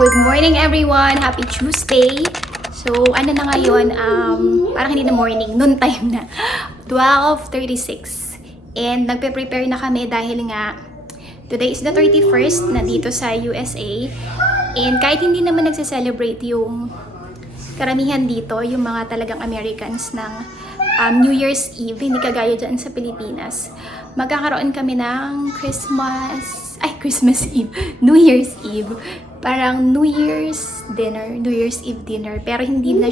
Good morning everyone! Happy Tuesday! So, ano na ngayon, parang hindi na morning, noon time na. 12:36. And nagpe-prepare na kami dahil nga today is the 31st na dito sa USA. And kahit hindi naman nagse-celebrate yung karamihan dito, yung mga talagang Americans ng New Year's Eve, hindi kagaya dyan sa Pilipinas. Magkakaroon kami ng Christmas Eve, New Year's Eve. Parang New Year's Eve dinner. Pero hindi namin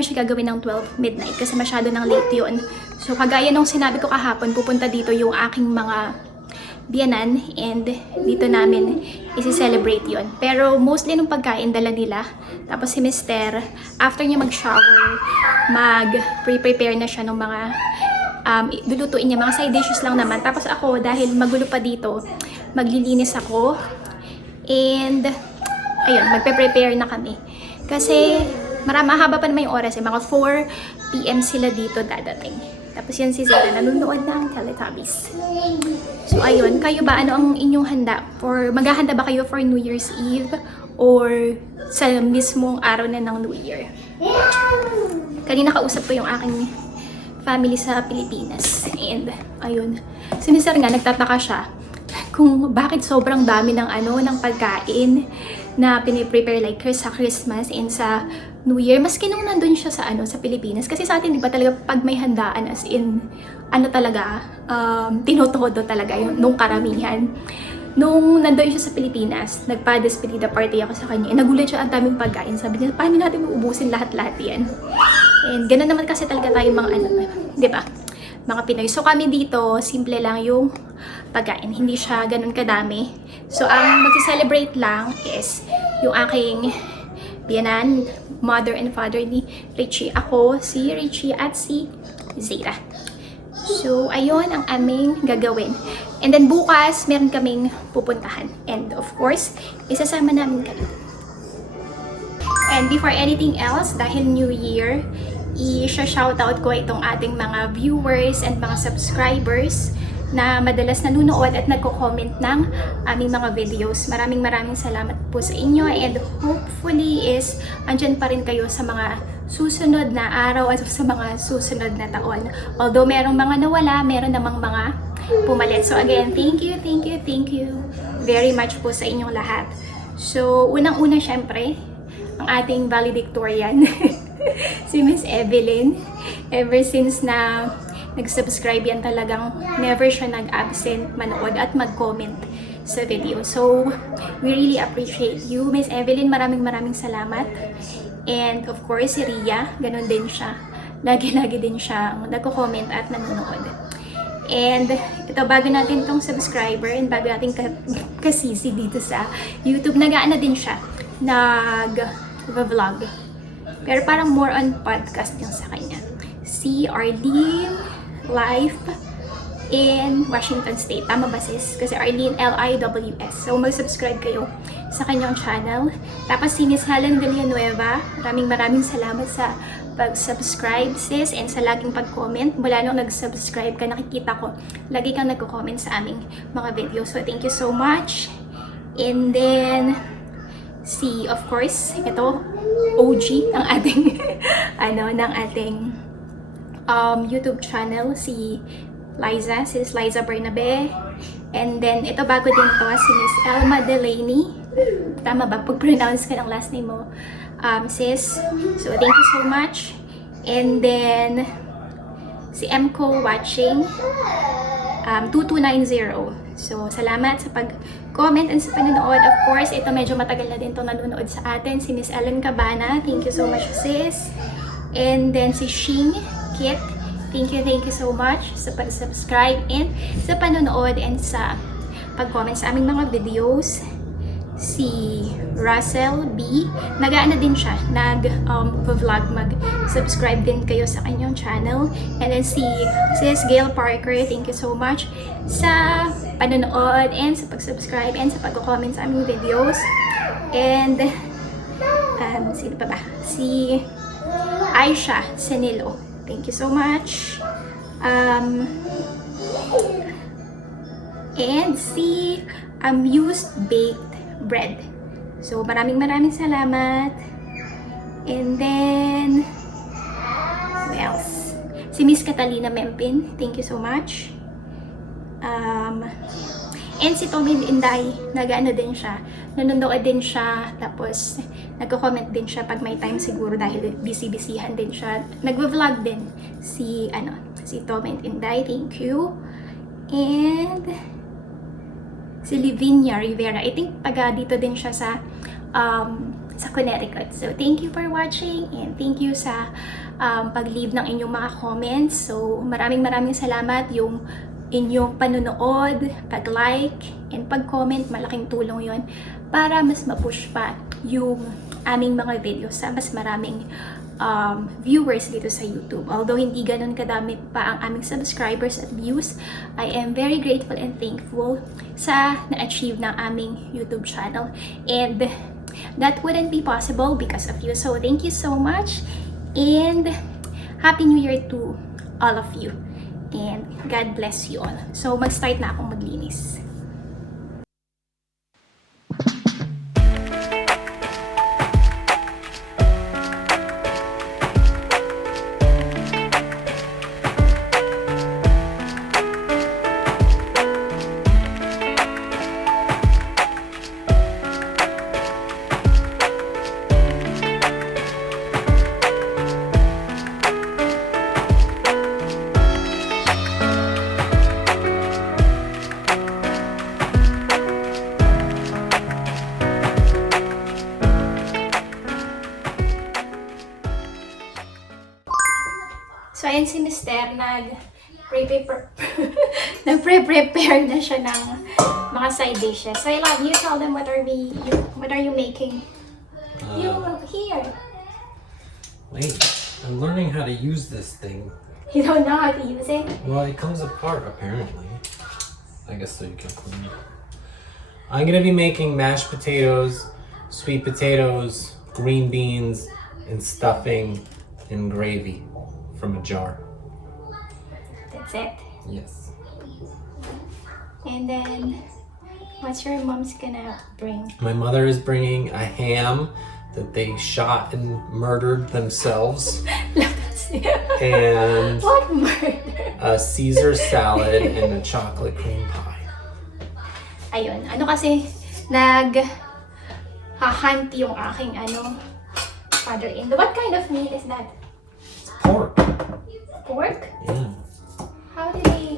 siya gagawin ng 12 midnight kasi masyado ng late yun. So kagaya nung sinabi ko kahapon, pupunta dito yung aking mga biyanan and dito namin isi-celebrate yon. Pero mostly nung pagkain dala nila. Tapos si Mister, after niya mag-shower, mag-prepare na siya ng mga lulutuin niya, mga side dishes lang naman. Tapos ako, dahil magulo pa dito, maglilinis ako. And ayun, magpe-prepare na kami. Kasi mahaba pa naman yung oras, mga 4 PM sila dito dadating. Tapos yan si Zara, nanonood ng Teletubbies. So ayun, kayo ba, ano ang inyong handa? Maghahanda ba kayo for New Year's Eve? Or sa mismong araw na ng New Year? Kanina kausap ko yung aking family sa Pilipinas. And ayun, si Mister nga, nagtataka siya kung bakit sobrang dami ng pagkain na piniprepare like sa Christmas and sa New Year. Maski nung nandun siya sa Pilipinas. Kasi sa atin, di ba talaga pag may handaan as in, tinotodo talaga yung nung karamihan. Nung nandun siya sa Pilipinas, nagpa-despedida party ako sa kanya. Nagulat siya, ang daming pagkain. Sabi niya, paano natin uubusin lahat-lahat yan? And gano'n naman kasi talaga tayo mga di ba? Mga Pinoy. So kami dito, simple lang yung pagkain. Hindi siya ganun kadami. So ang magsi-celebrate lang is yung aking biyanan, mother and father ni Richie. Ako, si Richie at si Zara. So ayun ang aming gagawin. And then bukas, meron kaming pupuntahan. And of course, isasama namin kayo. And before anything else, dahil New Year, i-shoutout ko itong ating mga viewers and mga subscribers na madalas nanonood at nagko-comment ng aming mga videos. Maraming salamat po sa inyo and hopefully is andyan pa rin kayo sa mga susunod na araw at sa mga susunod na taon. Although merong mga nawala, meron namang mga pumalit. So again, thank you very much po sa inyong lahat. So unang-una syempre, ang ating valedictorian si Miss Evelyn. Ever since na nag-subscribe yan, talagang never siya nag-absent manood at mag-comment sa video. So, we really appreciate you. Miss Evelyn, maraming salamat. And of course, si Ria, ganun din siya. Lagi din siya nagko-comment at nanonood. And ito, bago natin tong subscriber and bago natin kasisi dito sa YouTube, nag-aano din siya, nag-vlog. Pero parang more on podcast yung sa kanya. Si Arlene Life in Washington State. Tama ba sis? Kasi Arlene LIWS. So mag-subscribe kayo sa kanyang channel. Tapos si Miss Helen Villanueva. Maraming salamat sa pag-subscribe sis and sa laging pag-comment. Mula nung nag-subscribe ka, nakikita ko lagi kang nagko-comment sa aming mga videos. So thank you so much. And then of course, ito OG ng ating ng ating YouTube channel, si Sis Liza Bernabe. And then ito bago din to, si Miss Elma Delaney. Tama ba pag-pronounce ka ng last name mo, sis? So thank you so much. And then si Mco watching 2290. So salamat sa pag-comment and sa panonood. Of course, ito medyo matagal na din itong nanonood sa atin. Si Miss Ellen Cabana. Thank you so much, sis. And then si Shing Kit. Thank you so much sa pag-subscribe and sa panonood and sa pag-comment sa aming mga videos. Si Russell B. Nag-aano din siya, nag-vlog, mag-subscribe din kayo sa kanyang channel. And then si Sis Gail Parker, thank you so much sa panonood and sa pag-subscribe and sa pag-comment sa aming videos. And sino pa ba? Si Aisha Senilo, thank you so much. And si Amused Baked Bread. So, maraming salamat. And then, who else? Si Miss Catalina Mempin, thank you so much. And si Tommy Inday, nag-ano din siya, nanonood din siya, tapos nagko-comment din siya pag may time siguro dahil busy-busyhan din siya. Nagvo-vlog din si Tommy Inday, thank you. And si Livinia Rivera, I think taga dito din siya sa Connecticut. So thank you for watching and thank you sa pag-leave ng inyong mga comments. So maraming salamat yung inyong panonood, pag-like, and pag-comment. Malaking tulong yon para mas ma-push pa yung aming mga videos sa mas maraming viewers dito sa YouTube. Although hindi ganun kadami pa ang aming subscribers at views, I am very grateful and thankful sa na-achieve ng aming YouTube channel. And that wouldn't be possible because of you. So thank you so much and Happy New Year to all of you. And God bless you all. So, mag-start na akong maglinis. So, ayan si Mister, nagpre-prepare na siya ng mga side dishes. So, I love you. Tell them what are you making? Here. Wait, I'm learning how to use this thing. You don't know how to use it? Well, it comes apart apparently. I guess so you can clean it. I'm gonna be making mashed potatoes, sweet potatoes, green beans, and stuffing and gravy from a jar. That's it. Yes. And then, what's your mom's gonna bring? My mother is bringing a ham that they shot and murdered themselves, and What murder? a Caesar salad and a chocolate cream pie. Ayun, kasi, nag-hunt yung aking father-in-law. What kind of meat is that? Pork. Pork? Yeah. How did they,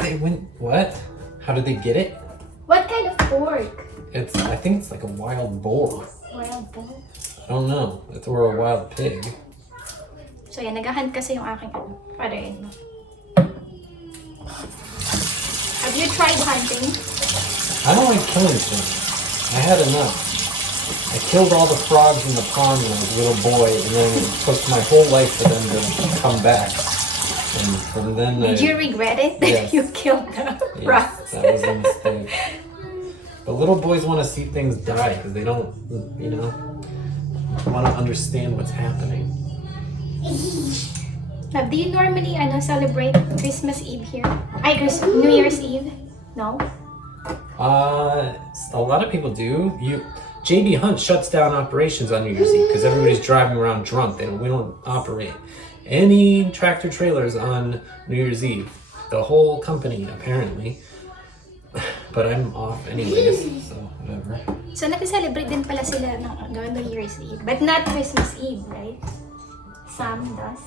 They went, what? How did they get it? What kind of pork? I think it's like a wild boar. Wild boar? I don't know. Or a wild pig. So yan, nag-hunt kasi yung aking father-in-law. Have you tried hunting? I don't like killing things. I had enough. I killed all the frogs in the pond when I was a little boy, and then it took my whole life for them to come back. And from then Did you regret it? Yes. You killed the frogs. Yes, that was a mistake. But little boys want to see things die because they don't, want to understand what's happening. Now, do you normally celebrate Christmas Eve here? New Year's Eve? No? A lot of people do. JB Hunt shuts down operations on New Year's Eve because everybody's driving around drunk. We don't operate any tractor trailers on New Year's Eve. The whole company, apparently. But I'm off anyways, so whatever. So, nag-celebrate din pala sila ng New Year's Eve. But not Christmas Eve, right? Some does.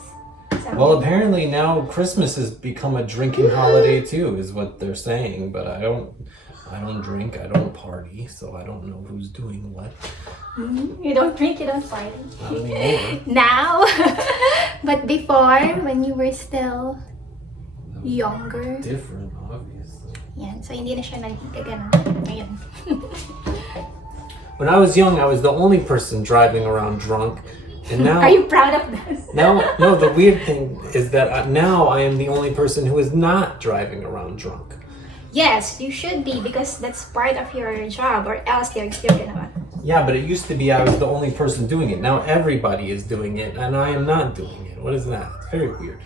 Some Well, apparently now Christmas has become a drinking holiday too, is what they're saying. But I don't drink, I don't party, so I don't know who's doing what. You don't drink, you don't party. Not anymore. Now? But before, when you were still younger. Different, obviously. Yan. So, hindi na siya nagkaganon. Ngayon. When I was young, I was the only person driving around drunk. And now, Are you proud of this? no, the weird thing is that now I am the only person who is not driving around drunk. Yes, you should be because that's part of your job or else they're gonna. Yeah, but it used to be I was the only person doing it. Now everybody is doing it and I am not doing it. What is that? It's very weird.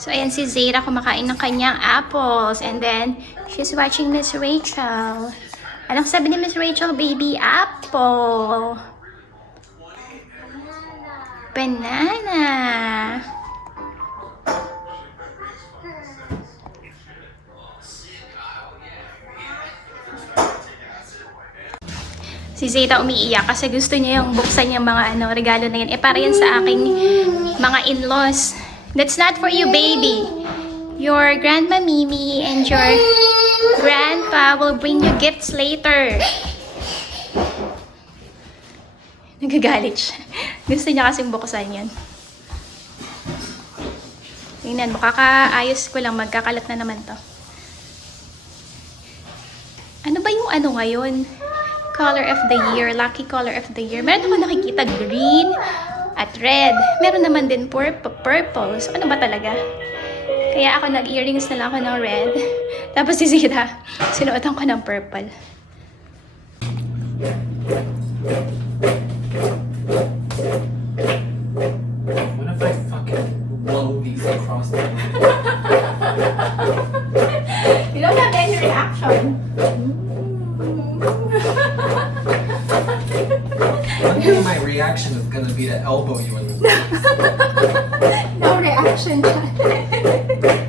So, ayan si Zaira kumakain ng kanyang apples. And then, she's watching Miss Rachel. Anong sabi ni Miss Rachel? Baby apple. Banana. Si Zeta umiiyak kasi gusto niya yung buksan yung mga regalo na yan. Para yan sa aking mga in-laws. That's not for you, baby. Your grandma Mimi and your grandpa will bring you gifts later. Nagagalit siya. Gusto niya kasing buksan yan. Tingnan mo, kakaayos ko lang. Magkakalat na naman to. Ano ba yung ngayon? Color of the year, lucky color of the year. Meron ako nakikita green at red. Meron naman din purple. So ano ba talaga? Kaya ako nag-earrings na lang ako ng red. Tapos si Zita, sinuotan ko ng purple. What if I fucking blow these across the You don't have any reaction. I think my reaction is gonna be to elbow you in the face. No reaction.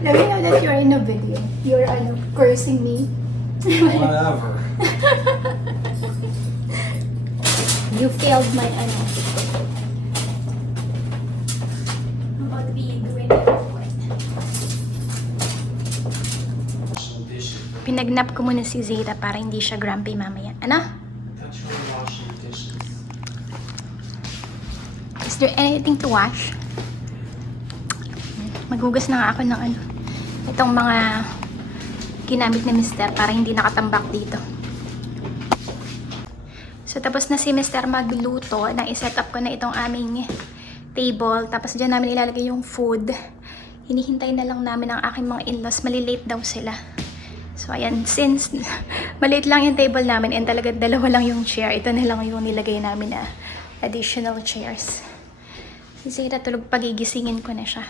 Now you know that you're in a video. You're cursing me. Whatever. You failed my About me doing it. Pinagnap ko muna si Zeta para hindi siya grumpy mamaya. Ano? Is there anything to wash? Maghugas na nga ako ng itong mga ginamit ni Mr. para hindi nakatambak dito. So tapos na si Mr. magluto, na iset up ko na itong aming table. Tapos dyan namin ilalagay yung food. Hinihintay na lang namin ang aking mga in-laws. Malilate daw sila. So ayan, since maliit lang yung table namin and talaga dalawa lang yung chair, ito na lang yung nilagay namin na additional chairs. Si Zeta tulog, pagigisingin ko na siya.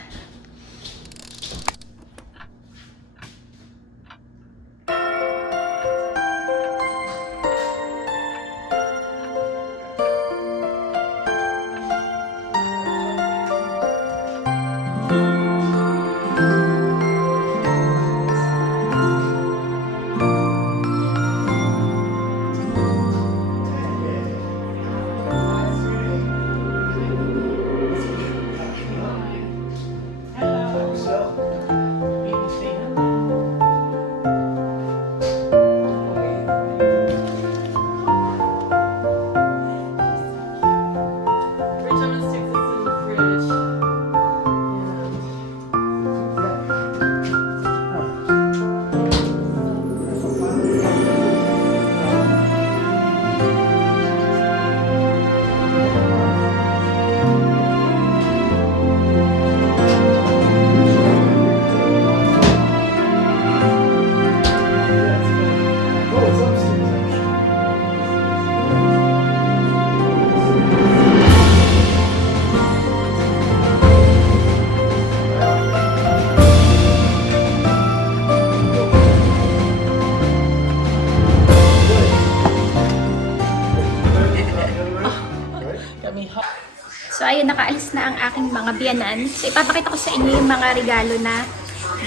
So ayun, nakaalis na ang aking mga biyanan. So ipapakita ko sa inyo yung mga regalo na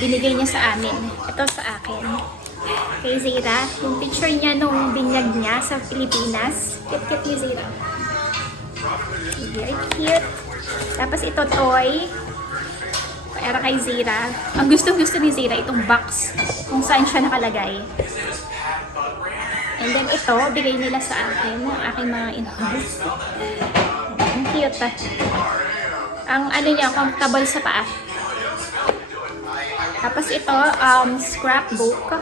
binigay niya sa amin. Ito sa akin. Kay Zeta, yung picture niya nung binyag niya sa Pilipinas. Cute-cute ni Zeta. Very cute. Tapos ito toy. Para kay Zeta. Ang gusto-gusto ni Zeta, itong box kung saan siya nakalagay. And then ito, bigay nila sa akin, ang aking mga in-laws. Ang cute ah. Ang niya, comfortable sa paa. Tapos ito, scrapbook.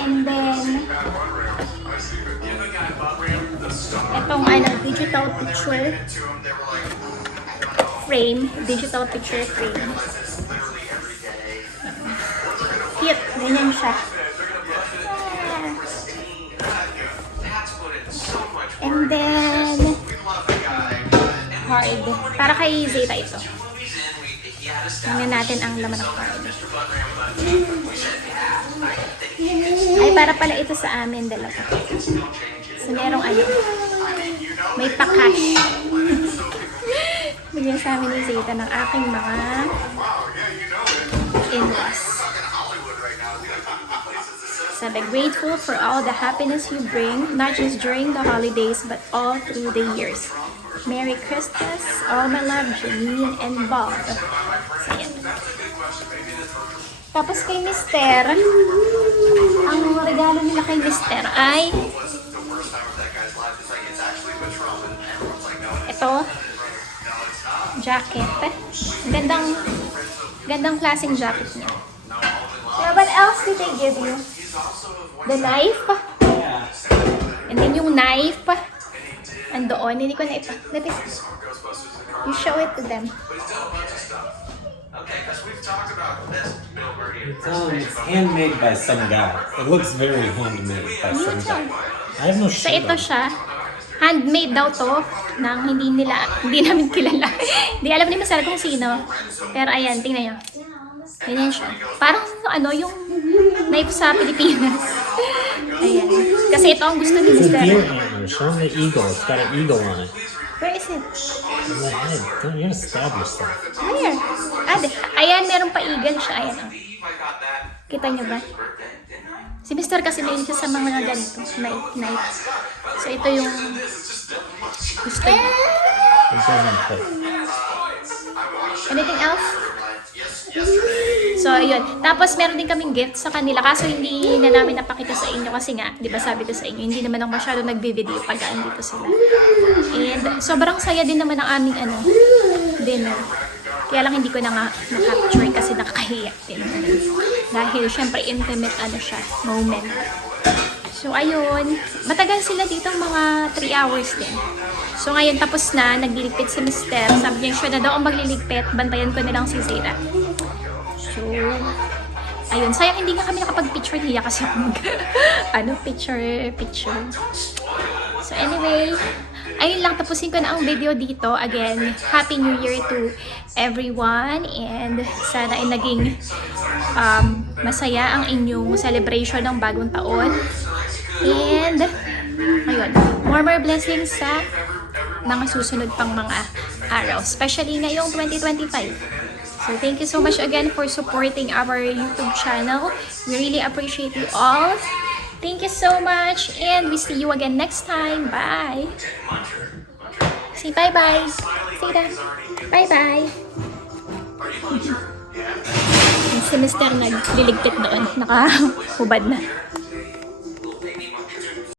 And then, itong digital picture frame. Digital picture frame. Cute. Ganyan siya. And then, card. Para kay Zeta ito. Tingnan natin ang laman ng card. Ay, para pala ito sa amin dalawa. So, merong ano, may pa-cash. Bigyan sa amin ni Zeta ng aking mga in-laws. Sabi, grateful for all the happiness you bring, not just during the holidays, but all through the years. Merry Christmas, all my love, Janine and Bob. So, yan. Tapos kay Mister, ang regalo nila kay Mister ay ito, jacket. Gandang klaseng jacket niya. Yeah, what else did they give you? The knife? And then yung knife, andoon, hindi ko na you show it to them. It's handmade by some guy. It looks very handmade by some guy. I have no So shit ito on it. siya, handmade daw to ng hindi namin kilala. Hindi alam ni Masal kung sino. Pero ayan, tingnan nyo. Ganyan siya. Parang ano, yung knife sa Pilipinas. Ayan. Kasi ito ang gusto ni It's a Mr. deer antler. Show him the eagle. It's got an eagle on it. Where is it? On the head. You're gonna stab yourself. Where? Ayan, meron pa eagle siya. Ayan, oh. Kita nyo ba? Si Mr. kasi may siya sa mga ganito. Knife. So, ito yung gusto niya. It doesn't fit. Anything else? So, ayun. Tapos, meron din kaming gift sa kanila. Kaso, hindi na namin napakita sa inyo. Kasi nga, di ba sabi ko sa inyo, hindi naman ako masyado nagbe-video pag andito sila. And, sobrang saya din naman ang aming, dinner. Kaya lang hindi ko na nga na-capture kasi nakakahiya din. Dahil, syempre, intimate, siya, moment. So, ayun. Matagal sila dito, mga 3 hours din. So, ngayon, tapos na, nagliligpit si Mister. Sabi niya, siya na daw ang magliligpit. Bantayan ko na lang si Zeta. So, ayun. Sayang hindi nga kami nakapag-picture niya kasi ako picture. So, anyway, ayun lang. Tapusin ko na ang video dito. Again, Happy New Year to everyone. And sana ay naging masaya ang inyong celebration ng bagong taon. And, ayun, more blessings sa mga susunod pang mga araw. Especially ngayong 2025. So, thank you so much again for supporting our YouTube channel. We really appreciate you all. Thank you so much. And we see you again next time. Bye. Say bye-bye. Say that. Bye-bye. Si Mr. nagliligpit doon. Nakahubad na.